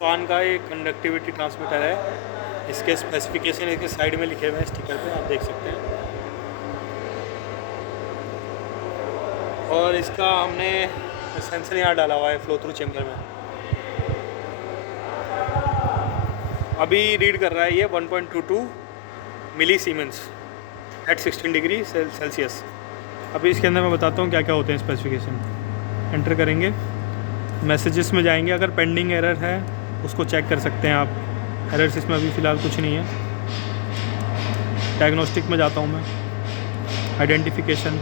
स्वान का एक conductivity transmitter है। इसके स्पेसिफिकेशन इसके साइड में लिखे हुए हैं स्टिकर पे, आप देख सकते हैं। और इसका हमने सेंसर यहाँ डाला हुआ है फ्लो थ्रू चेम्बर में। अभी रीड कर रहा है ये 1.22 milli siemens at 16 degree Celsius. अभी इसके अंदर मैं बताता हूँ क्या क्या होते हैं स्पेसिफिकेशन। एंटर करेंगे, मैसेजेस में जाएंगे, अगर पेंडिंग एरर है उसको चेक कर सकते हैं आप। एरर्स इसमें अभी फ़िलहाल कुछ नहीं है। डायग्नोस्टिक में जाता हूँ मैं, आइडेंटिफिकेशन,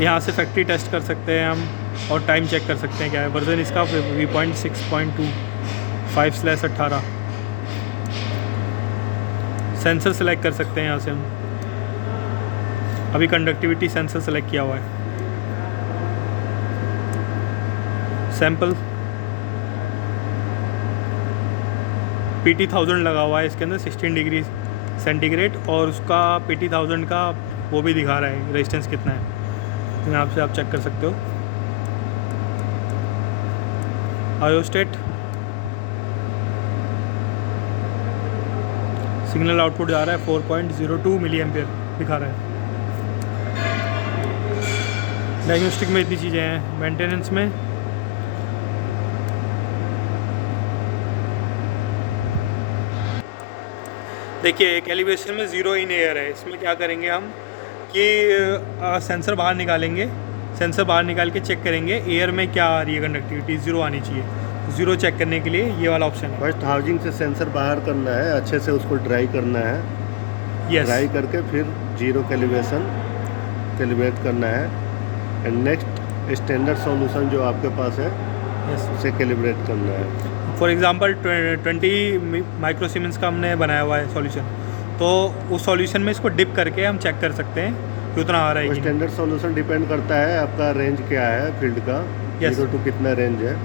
यहाँ से फैक्ट्री टेस्ट कर सकते हैं हम और टाइम चेक कर सकते हैं क्या है। वर्जन इसका V.6.2 5/18। सेंसर सेलेक्ट कर सकते हैं यहाँ से हम। अभी कंडक्टिविटी सेंसर सेलेक्ट किया हुआ है। सैंपल PT1000 लगा हुआ है इसके अंदर 16 डिग्री सेंटीग्रेड, और उसका PT1000 का वो भी दिखा रहा है रेजिस्टेंस कितना है, यहाँ से आप चेक कर सकते हो। आयोस्टेट, सिग्नल आउटपुट जा रहा है 4.02 मिली एम्पियर दिखा रहा है। डायग्नोस्टिक में इतनी चीज़ें हैं। मेंटेनेंस में देखिए कैलिब्रेशन में ज़ीरो इन एयर है। इसमें क्या करेंगे हम कि सेंसर बाहर निकालेंगे, सेंसर बाहर निकाल के चेक करेंगे एयर में क्या आ रही है, कंडक्टिविटी ज़ीरो आनी चाहिए। ज़ीरो चेक करने के लिए ये वाला ऑप्शन है। फर्स्ट हाउसिंग से सेंसर बाहर करना है, अच्छे से उसको ड्राई करना है। यस, ड्राई करके फिर जीरो कैलिब्रेशन कैलिब्रेट करना है। एंड नेक्स्ट स्टैंडर्ड सॉल्यूशन जो आपके पास है यस। उसे कैलिब्रेट करना है। फॉर एग्ज़ाम्पल 20 माइक्रो सीमेंस का हमने बनाया हुआ है सॉल्यूशन, तो उस सॉल्यूशन में इसको डिप करके हम चेक कर सकते हैं कि उतना आ रहा है कि नहीं। स्टैंडर्ड सॉल्यूशन डिपेंड करता है आपका रेंज क्या है फील्ड का, Yes. 0 to कितना रेंज है।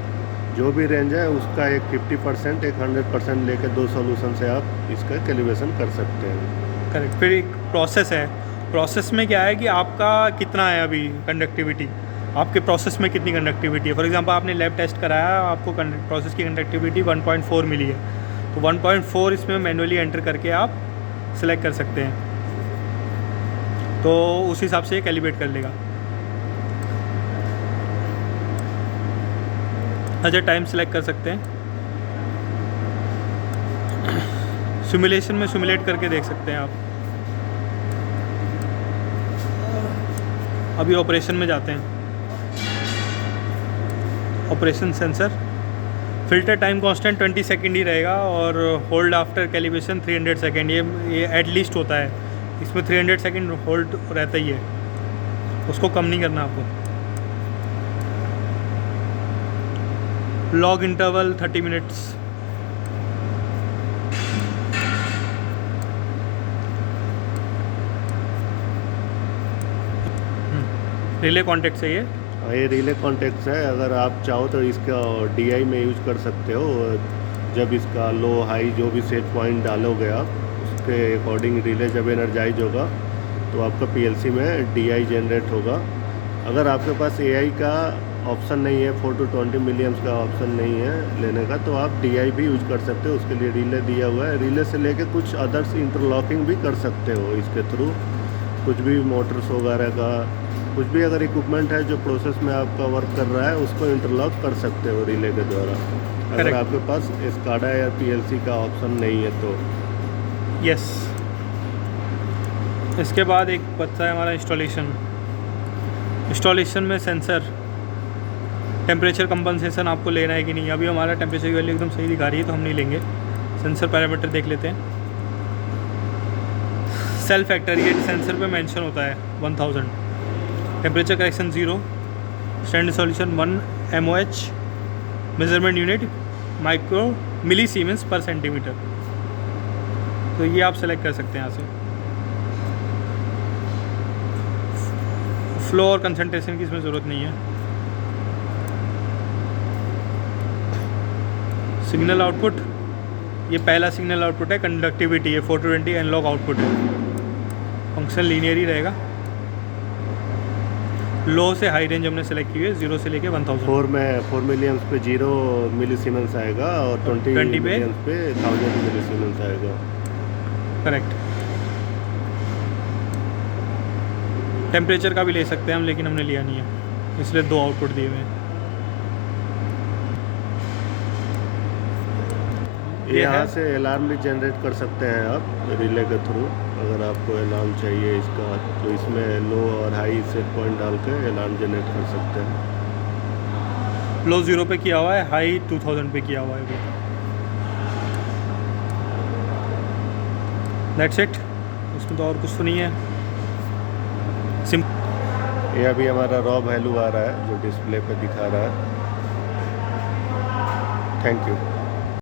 जो भी रेंज है उसका एक 50% एक 100% लेके दो सॉल्यूशन से आप इसका कैलिब्रेशन कर सकते हैं। करेक्ट। फिर एक प्रोसेस है। प्रोसेस में क्या है कि आपका कितना है अभी कंडक्टिविटी, आपके प्रोसेस में कितनी कंडक्टिविटी है। फॉर एग्जांपल आपने लैब टेस्ट कराया, आपको प्रोसेस की कंडक्टिविटी 1.4 मिली है, तो 1.4 इसमें मैनुअली एंटर करके आप सिलेक्ट कर सकते हैं, तो उस हिसाब से कैलिब्रेट कर लेगा। अच्छा, टाइम सेलेक्ट कर सकते हैं। सिमुलेशन में सिमुलेट करके देख सकते हैं आप। अभी ऑपरेशन में जाते हैं। Operation sensor filter time constant 20 second ही रहेगा, और होल्ड आफ्टर कैलिब्रेशन 300 सेकेंड। ये एटलीस्ट होता है, इसमें 300 सेकेंड होल्ड रहता ही है, उसको कम नहीं करना आपको। Log interval 30 minutes. Relay contact है ये रिले कॉन्टेक्ट्स है। अगर आप चाहो तो इसका DI में यूज कर सकते हो। जब इसका लो हाई जो भी सेट पॉइंट डालोगे आप, उसके अकॉर्डिंग रिले जब एनर्जाइज होगा तो आपका PLC में DI जनरेट होगा। अगर आपके पास AI का ऑप्शन नहीं है, 4 to 20 मिलियम्स का ऑप्शन नहीं है लेने का, तो आप DI भी यूज कर सकते हो। उसके लिए रिले दिया हुआ है। रिले से लेके कुछ अदर्स इंटरलॉकिंग भी कर सकते हो इसके थ्रू। कुछ भी मोटर्स वगैरह का कुछ भी अगर इक्विपमेंट है जो प्रोसेस में आपका वर्क कर रहा है, उसको इंटरलॉक कर सकते हो रिले के द्वारा, अगर Correct. आपके पास SCADA या PLC का ऑप्शन नहीं है तो। यस। इसके बाद एक बचता है हमारा इंस्टॉलेशन। इंस्टॉलेशन में सेंसर टेम्परेचर कंपनसेशन आपको लेना है कि नहीं। अभी हमारा टेम्परेचर की वैल्यू एकदम सही दिखा रही है, तो हम नहीं लेंगे। सेंसर पैरामीटर देख लेते हैं। सेल फैक्टर ये सेंसर पे मेंशन होता है 1000। Temperature correction 0। Standard solution 1 MOH। Measurement unit micro milli siemens per centimetre. तो ये आप सेलेक्ट कर सकते हैं यहाँ से। फ्लो और कंसंट्रेशन की इसमें ज़रूरत नहीं है। सिग्नल आउटपुट, ये पहला सिग्नल आउटपुट है। कंडक्टिविटी है 420 एनालॉग आउटपुट है। फंक्शन लीनियर ही रहेगा। लो से हाई रेंज हमने सेलेक्ट की हुई है, 0 से लेके 1000। 4 मिलियंस पे 0 मिलीसीमेंस आएगा और 20 20 पे मिलियंस पे 1000 मिलीसीमेंस आएगा। करेक्ट। टेम्परेचर का भी ले सकते हैं हम, लेकिन हमने लिया नहीं है, इसलिए 2 आउटपुट दिए हुए हैं। ये यहाँ है से अलार्म भी जनरेट कर सकते हैं आप रिले के थ्रू। अगर आपको अलार्म चाहिए इसका तो इसमें लो और हाई सेट पॉइंट डाल के अलार्म जनरेट कर सकते हैं। लो 0 पे किया हुआ है, हाई 2000 पे किया हुआ है अभी। दैट्स इट, उसमें तो और कुछ तो नहीं है। ये अभी हमारा रॉ वैल्यू आ रहा है जो डिस्प्ले पे दिखा रहा है। Thank you.